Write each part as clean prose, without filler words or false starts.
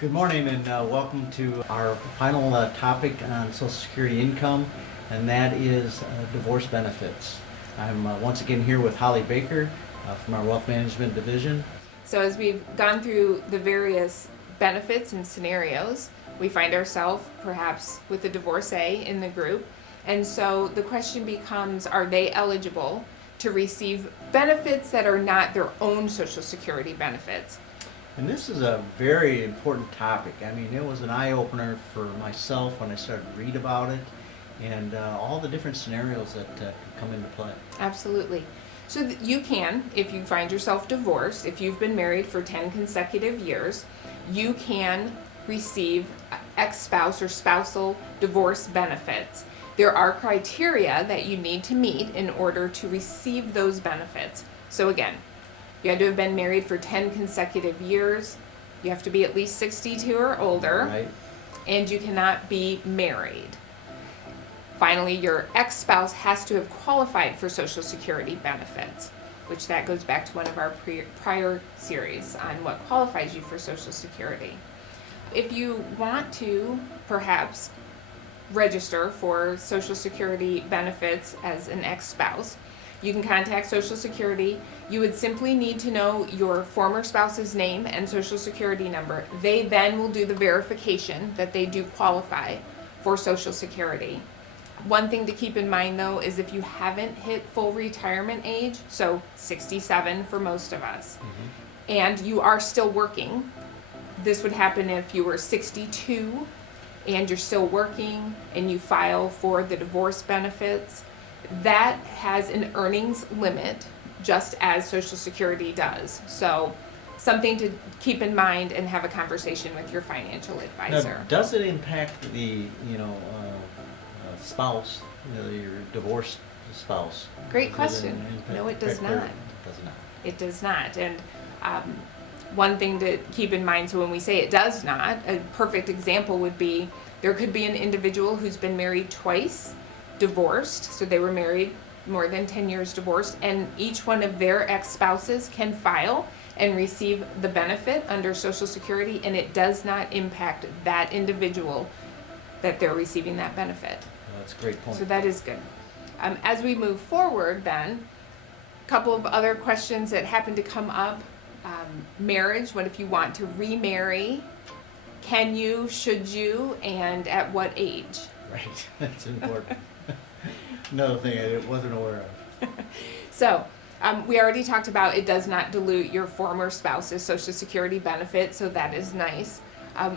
Good morning and welcome to our final topic on Social Security income, and that is divorce benefits. I'm once again here with Holleigh Baker from our Wealth Management Division. So as we've gone through the various benefits and scenarios, we find ourselves perhaps with a divorcee in the group. And so the question becomes, are they eligible to receive benefits that are not their own Social Security benefits? And this is a very important topic. I mean, it was an eye-opener for myself when I started to read about it and all the different scenarios that could come into play. Absolutely. So you can, if you find yourself divorced, if you've been married for 10 consecutive years, you can receive ex-spouse or spousal divorce benefits. There are criteria that you need to meet in order to receive those benefits. So again, you had to have been married for 10 consecutive years. You have to be at least 62 or older. Right. And you cannot be married. Finally, your ex-spouse has to have qualified for Social Security benefits, which that goes back to one of our prior series on what qualifies you for Social Security. If you want to perhaps register for Social Security benefits as an ex-spouse, you can contact Social Security. You would simply need to know your former spouse's name and Social Security number. They then will do the verification that they do qualify for Social Security. One thing to keep in mind though is if you haven't hit full retirement age, so 67 for most of us, and you are still working, this would happen if you were 62 and you're still working and you file for the divorce benefits. That has an earnings limit, just as Social Security does. So something to keep in mind and have a conversation with your financial advisor. Now, does it impact the spouse, your divorced spouse? Great question. No, it does not. It does not. It does not. And one thing to keep in mind, so when we say it does not, a perfect example would be there could be an individual who's been married twice, divorced, so they were married more than 10 years divorced, and each one of their ex-spouses can file and receive the benefit under Social Security, and it does not impact that individual that they're receiving that benefit. Well, that's a great point. So that is good. As we move forward then, a couple of other questions that happen to come up. Marriage, what if you want to remarry? Can you, should you, and at what age? Right, that's important. Another thing I wasn't aware of. So, we already talked about it does not dilute your former spouse's Social Security benefit, so that is nice.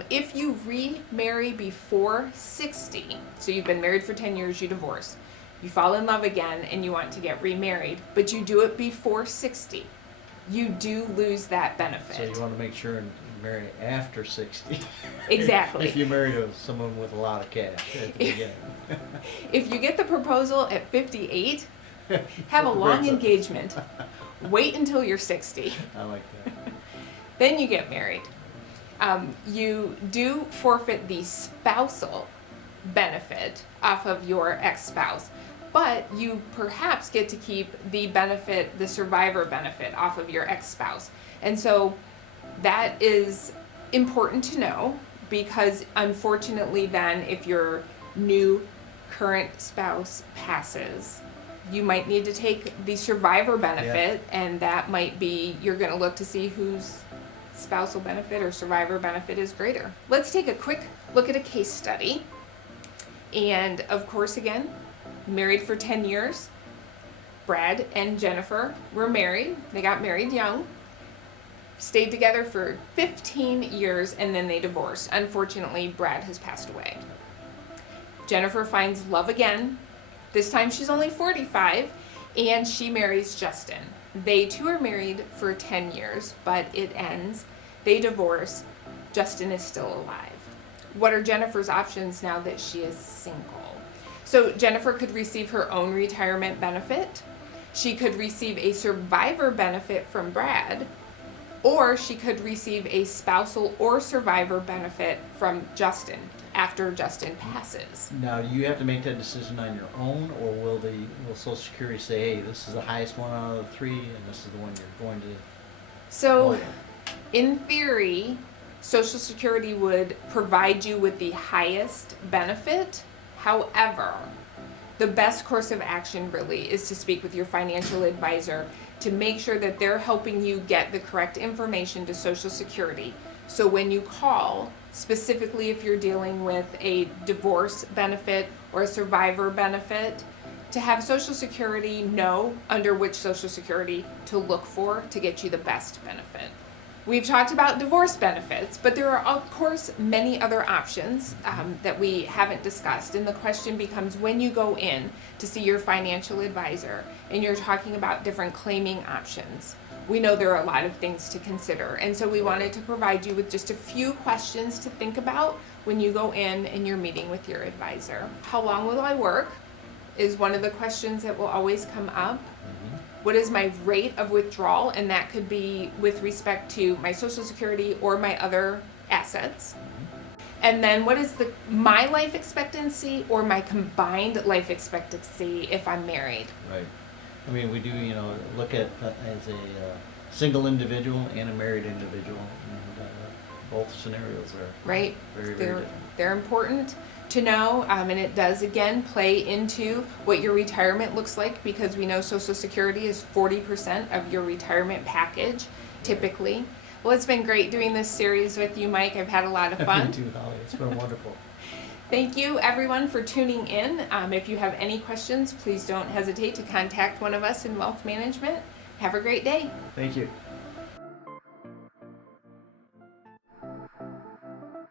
If you remarry before 60, so you've been married for 10 years, you divorce, you fall in love again and you want to get remarried, but you do it before 60, you do lose that benefit. So you want to make sure and marry after 60. Exactly. If you marry someone with a lot of cash at the beginning. If you get the proposal at 58, have a long engagement. Wait until you're 60. I like that. Then you get married. You do forfeit the spousal benefit off of your ex-spouse, but you perhaps get to keep the benefit, the survivor benefit off of your ex-spouse. And so that is important to know, because unfortunately then if your new current spouse passes, you might need to take the survivor benefit, and that might be, you're going to look to see whose spousal benefit or survivor benefit is greater. Let's take a quick look at a case study. And of course, again, married for 10 years. Brad and Jennifer were married. They got married young, stayed together for 15 years, and then they divorced. Unfortunately, Brad has passed away. Jennifer finds love again. This time she's only 45, and she marries Justin. They too are married for 10 years, but it ends. They divorce. Justin is still alive. What are Jennifer's options now that she is single? So Jennifer could receive her own retirement benefit. She could receive a survivor benefit from Brad, or she could receive a spousal or survivor benefit from Justin after Justin passes. Now, you have to make that decision on your own, or will Social Security say, hey, this is the highest one out of the three, and this is the one you're going to? So, in theory, Social Security would provide you with the highest benefit. However, the best course of action really is to speak with your financial advisor to make sure that they're helping you get the correct information to Social Security. So when you call, specifically if you're dealing with a divorce benefit or a survivor benefit, to have Social Security know under which Social Security to look for to get you the best benefit. We've talked about divorce benefits, but there are, of course, many other options that we haven't discussed. And the question becomes, when you go in to see your financial advisor and you're talking about different claiming options, we know there are a lot of things to consider. And so we wanted to provide you with just a few questions to think about when you go in and you're meeting with your advisor. How long will I work is one of the questions that will always come up. What is my rate of withdrawal? And that could be with respect to my Social Security or my other assets. And then what is my life expectancy or my combined life expectancy if I'm married? Right. I mean, we do, look at as a single individual and a married individual, and both scenarios are right. very different. They're important to know, and it does again play into what your retirement looks like, because we know Social Security is 40% of your retirement package typically. Well, it's been great doing this series with you, Mike. I've had a lot of fun. Me too, Holly. It's been wonderful. Thank you, everyone, for tuning in. If you have any questions, please don't hesitate to contact one of us in Wealth Management. Have a great day. Thank you.